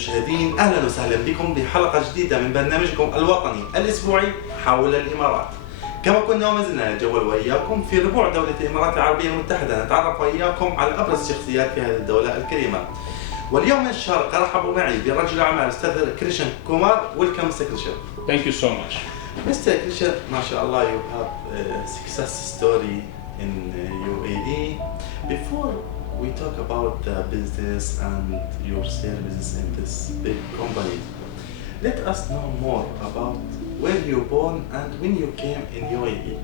المشاهدين، أهلا وسهلا بكم بحلقة جديدة من برنامجكم الوطني الأسبوعي حول الإمارات. كما كنا وما زلنا نتجول وإياكم في ربوع دولة الإمارات العربية المتحدة، نتعرف وإياكم على أبرز الشخصيات في هذه الدولة الكريمة. واليوم من الشارقة رحبوا معي برجل الأعمال أستاذ كريشان كومار. Welcome Mr. Krishan. Thank you so much. Mr. Krishan, MashaAllah, you have a success story in UAE. Before we talk about the business and your services in this big company, let us know more about where you born and when you came in UAE.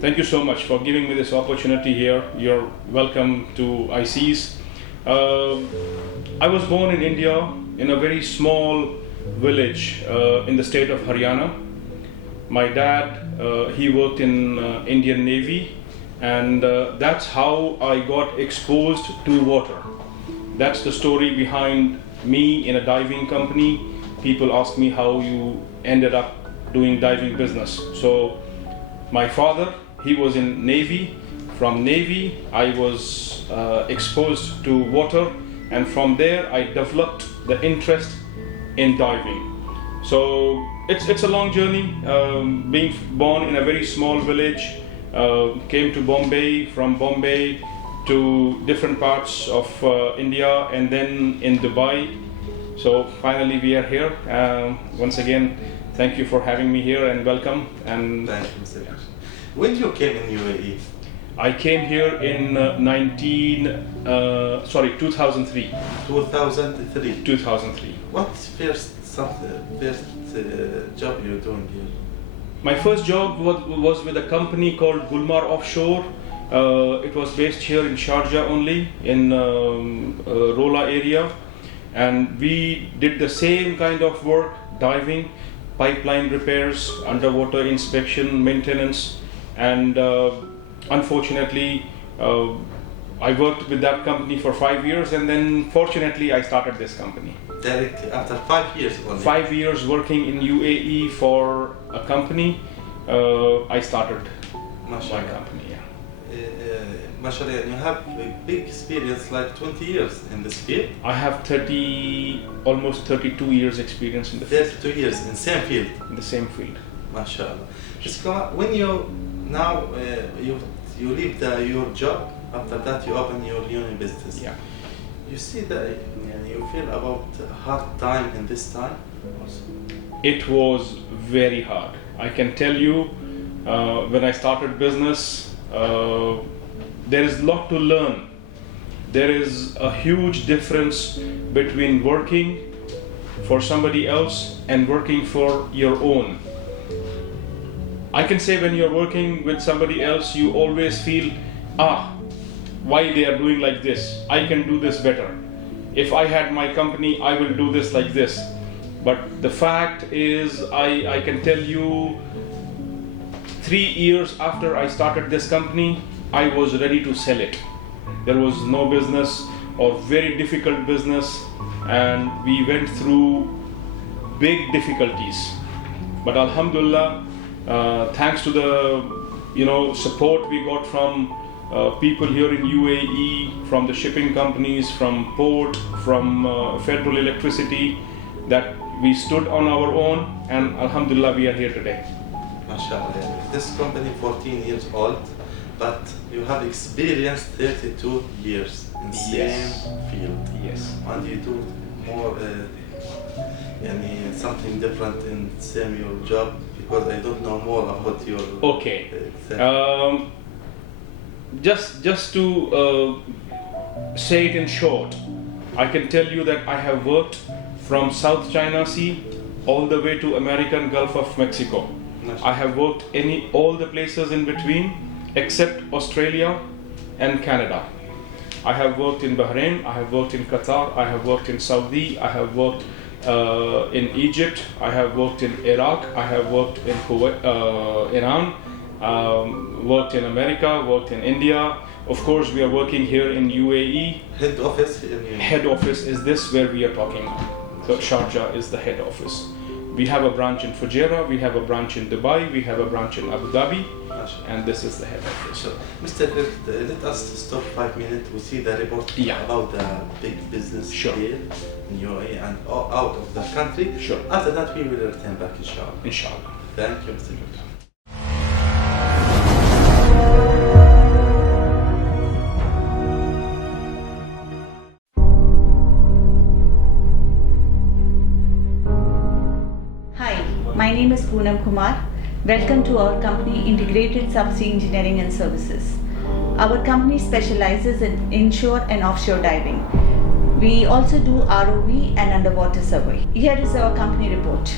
Thank you so much for giving me this opportunity here. You're welcome to ISEAS. I was born in India in a very small village in the state of Haryana. My dad, he worked in Indian Navy, and that's how I got exposed to water. That's the story behind me in a diving company. People ask me how you ended up doing diving business. So my father, he was in Navy. From Navy, I was exposed to water, and from there I developed the interest in diving. So it's a long journey. Being born in a very small village, came to Bombay, from Bombay to different parts of India, and then in Dubai. So finally we are here. Once again, thank you for having me here and welcome. And thank you, Mr. Krishan. When you came in UAE? I came here in 2003. 2003. 2003. What's first job you're doing here? My first job was with a company called Gulmar Offshore. It was based here in Sharjah only, in Rola area, and we did the same kind of work: diving, pipeline repairs, underwater inspection, maintenance, and unfortunately I worked with that company for 5 years, and then fortunately I started this company. Directly after 5 years only? 5 years working in UAE for a company, I started my company. MashaAllah, you have a big experience, like 20 years in this field? I have almost 32 years experience in the field. 32 years in same field? In the same field. MashaAllah. When you now you leave your job, after that you open your new business. Yeah. You see that you feel about hard time in this time also? It was very hard. I can tell you, when I started business, there is a lot to learn. There is a huge difference between working for somebody else and working for your own. I can say when you're working with somebody else, you always feel, why they are doing like this? I can do this better. If I had my company, I will do this like this. But the fact is, I can tell you, 3 years after I started this company, I was ready to sell it. There was no business or very difficult business, and we went through big difficulties. But Alhamdulillah, thanks to the support we got from people here in UAE, from the shipping companies, from port, from federal electricity, that we stood on our own, and Alhamdulillah we are here today. MashaAllah. This company 14 years old, but you have experienced 32 years in the same field. Yes. And you do more something different in same your job, because I don't know more about your okay. Just to say it in short, I can tell you that I have worked from South China Sea all the way to American Gulf of Mexico. I have worked all the places in between except Australia and Canada. I have worked in Bahrain, I have worked in Qatar, I have worked in Saudi, I have worked in Egypt, I have worked in Iraq, I have worked in Kuwait, Iran, worked in America, worked in India. Of course, we are working here in UAE. Head office? Head office is this where we are talking. So Sharjah is the head office. We have a branch in Fujairah, we have a branch in Dubai, we have a branch in Abu Dhabi, and this is the head office. Sure. Mr. Krish, let us stop 5 minutes. We see the report about the big business here in UAE and out of the country. Sure. After that, we will return back, inshallah. Inshallah. Thank you, Mr. Krish. My name is Kumar. Welcome to our company, Integrated Subsea Engineering and Services. Our company specializes in inshore and offshore diving. We also do ROV and underwater survey. Here is our company report.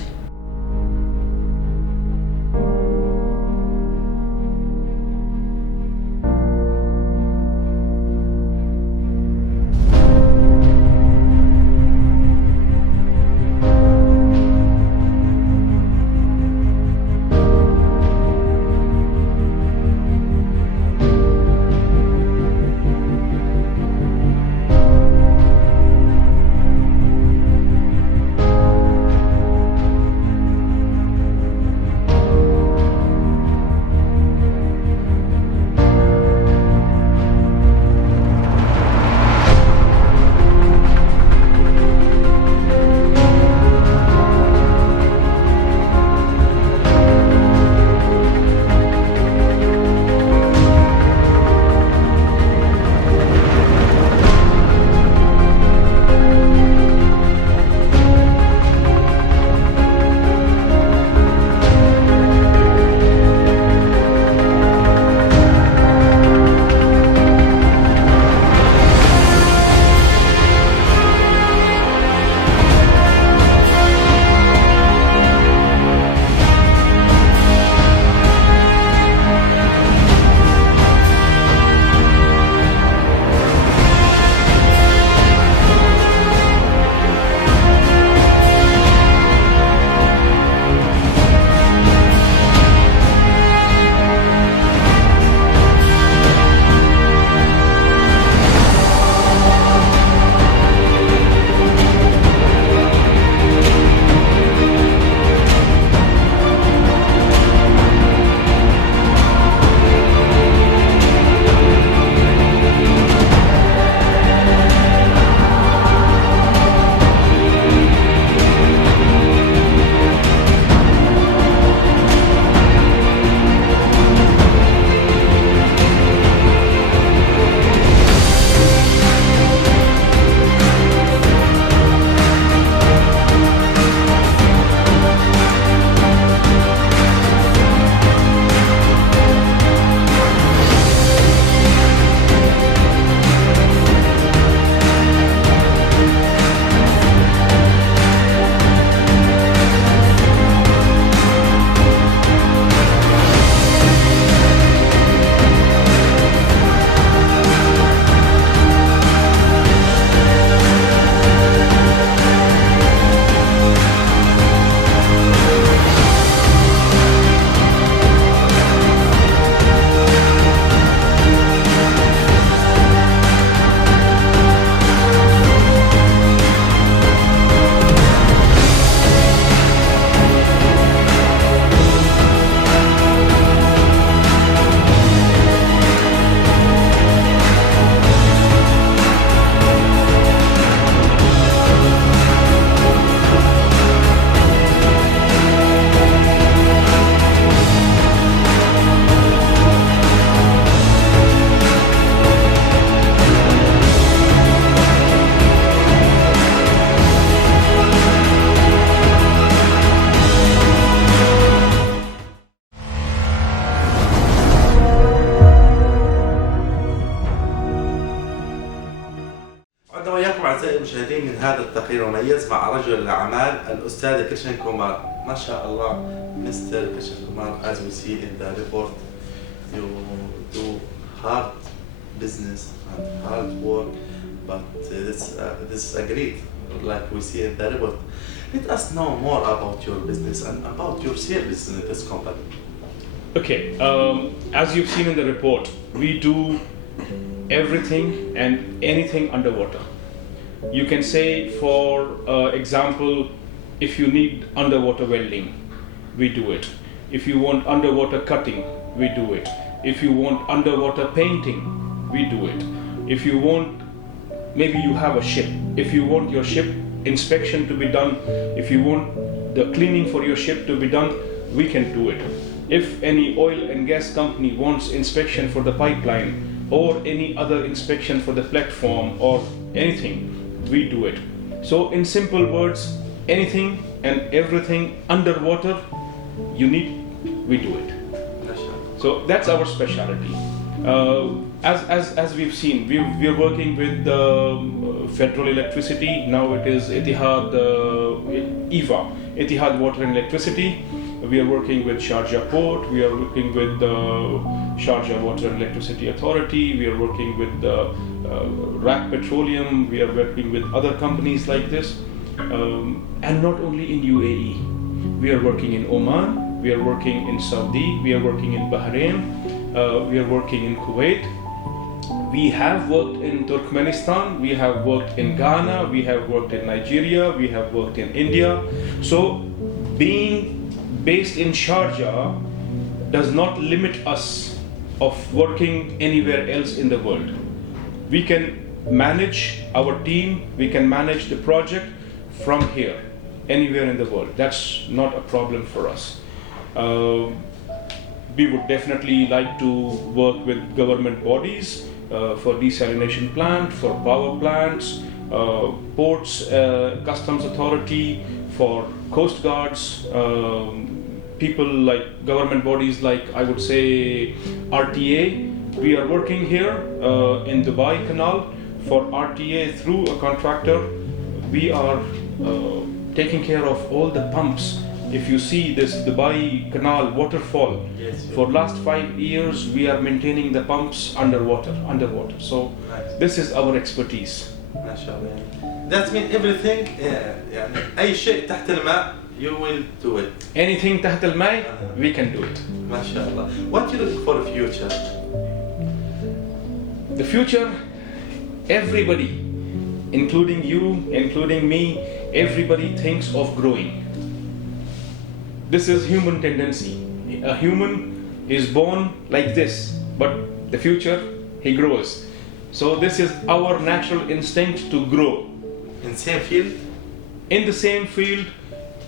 أعزائي المشاهدين من هذا التقرير المميز مع رجل الأعمال الأستاذ كريشان كومار. ما شاء الله Mr. كريشان كومار, as we see in the report, you do hard business and hard work, but this is agreed, like we see in the report. Let us know more about your business and about your service in this company. Okay, as you've seen in the report, we do everything and anything underwater. You can say, for example, if you need underwater welding, we do it. If you want underwater cutting, we do it. If you want underwater painting, we do it. If you want, maybe you have a ship. If you want your ship inspection to be done, if you want the cleaning for your ship to be done, we can do it. If any oil and gas company wants inspection for the pipeline or any other inspection for the platform or anything, we do it. So in simple words, anything and everything underwater you need, we do it. So that's our specialty. As we've seen, we're working with Federal Electricity. Now it is Etihad, EVA, Etihad Water and Electricity. We are working with Sharjah Port. We are working with Sharjah Water and Electricity Authority. We are working with RAK Petroleum. We are working with other companies like this. And not only in UAE. We are working in Oman. We are working in Saudi. We are working in Bahrain. We are working in Kuwait. We have worked in Turkmenistan, we have worked in Ghana, we have worked in Nigeria, we have worked in India. So being based in Sharjah does not limit us of working anywhere else in the world. We can manage our team, we can manage the project from here, anywhere in the world. That's not a problem for us. We would definitely like to work with government bodies for desalination plant, for power plants, ports, customs authority, for coast guards, people like government bodies like I would say RTA. We are working here in Dubai Canal for RTA through a contractor. We are taking care of all the pumps. If you see this Dubai Canal waterfall, yes, for last 5 years we are maintaining the pumps underwater. So nice. This is our expertise. MashaAllah. That means everything, يعني أي شيء تحت الماء, you will do it. Anything تحت الماء, we can do it. MashaAllah. What you look for the future? The future, everybody, including you, including me, everybody thinks of growing. This is human tendency. A human is born like this, but the future, he grows. So this is our natural instinct to grow. In the same field? In the same field,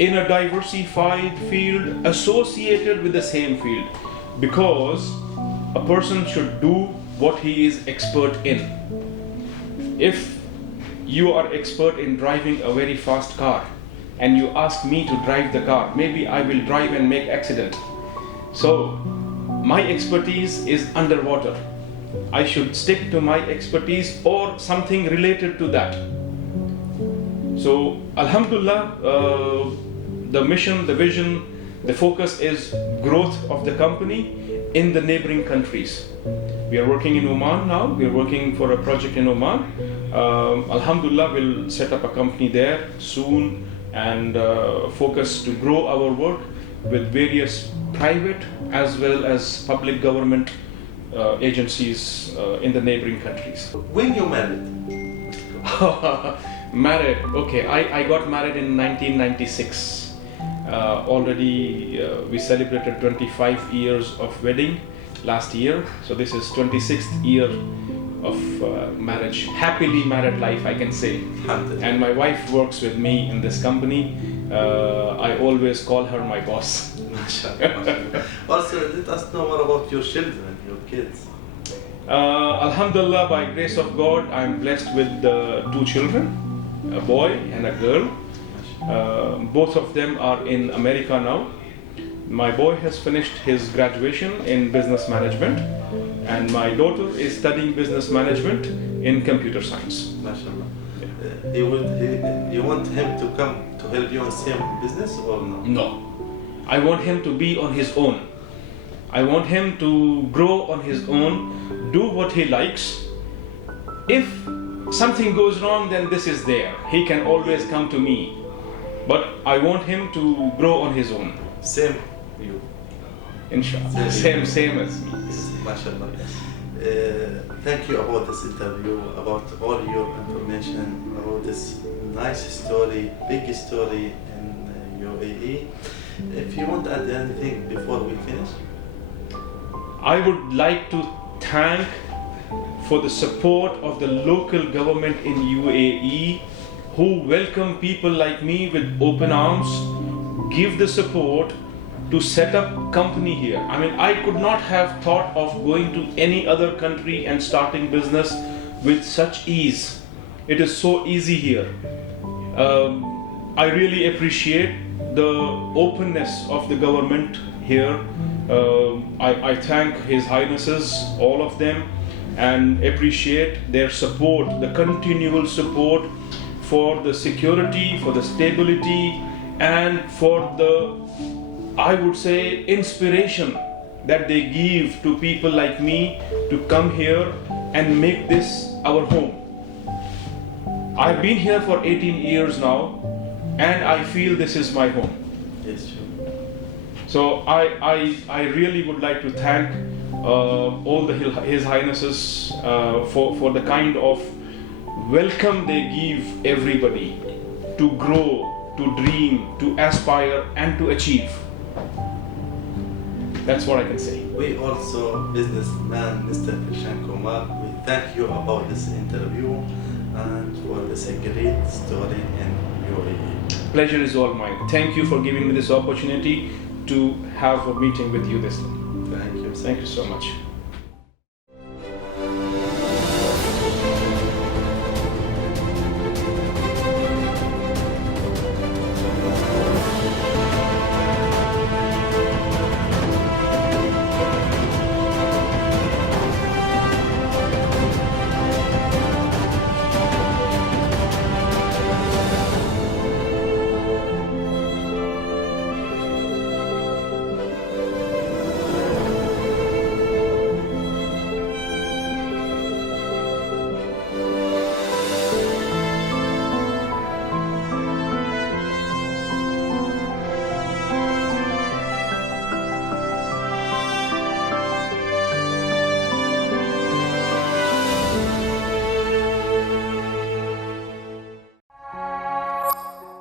in a diversified field, associated with the same field. Because a person should do what he is expert in. If you are expert in driving a very fast car, and you ask me to drive the car, maybe I will drive and make accident. So my expertise is underwater. I should stick to my expertise or something related to that. So Alhamdulillah, the mission, the vision, the focus is growth of the company in the neighboring countries. We are working in Oman now. We are working for a project in Oman. Alhamdulillah, we'll set up a company there soon and focus to grow our work with various private as well as public government agencies in the neighboring countries. When you married? Married, okay. I got married in 1996. Already we celebrated 25 years of wedding last year. So this is 26th year of marriage, happily married life, I can say. And my wife works with me in this company. I always call her my boss. Also, let us know more about your children, your kids. Alhamdulillah, by grace of God, I am blessed with 2 children, a boy and a girl. Both of them are in America now. My boy has finished his graduation in business management, and my daughter is studying business management in computer science. MashaAllah. You want him to come to help you in the same business or no? No. I want him to be on his own. I want him to grow on his own, do what he likes. If something goes wrong, then this is there. He can always come to me. But I want him to grow on his own. Same you. Inshallah. Same as me. MashaAllah. Thank you about this interview, about all your information, about this nice story, big story in UAE. If you want to add anything before we finish? I would like to thank for the support of the local government in UAE, who welcome people like me with open arms, give the support to set up company here. I mean, I could not have thought of going to any other country and starting business with such ease. It is so easy here. I really appreciate the openness of the government here. I thank His Highnesses, all of them, and appreciate their support, the continual support for the security, for the stability, and for the, I would say, inspiration that they give to people like me to come here and make this our home. I've been here for 18 years now, and I feel this is my home. Yes, sure. So I really would like to thank all the His Highnesses for the kind of welcome they give everybody to grow, to dream, to aspire, and to achieve. That's what I can say. We also, businessman Mr. KRISHAN Kumar, we thank you about this interview and for this great story in UAE. Pleasure is all mine. Thank you for giving me this opportunity to have a meeting with you this time. Thank you. Thank you so much.